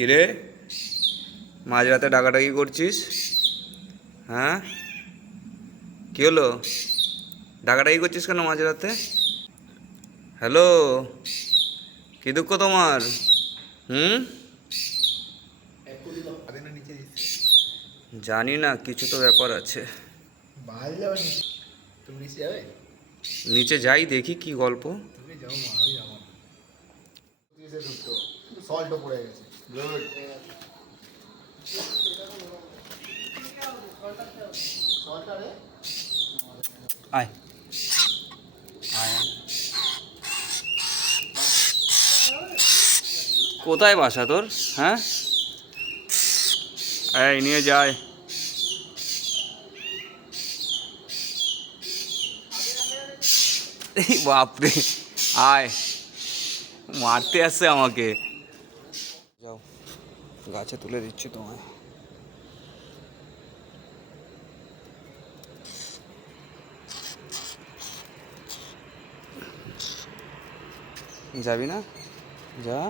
কিরে, মাঝরাতে ডাকাডাকি করছিস? হ্যাঁ, কি হলো? ডাকাডাকি করছিস কেন মাঝরাতে? হ্যালো, কি দুঃখ তোমার? হুম, জানি না, কিছু তো ব্যাপার আছে। নিচে যাই, দেখি কি গল্প। আয় আয়। কোথায় বাসা তোর? হ্যাঁ, এই নিয়ে যায়। এই বাপরে, আয়, মারতে আসছে আমাকে। যাও, গাছে তুলে দিচ্ছি তোমায়। যাবি না? যা।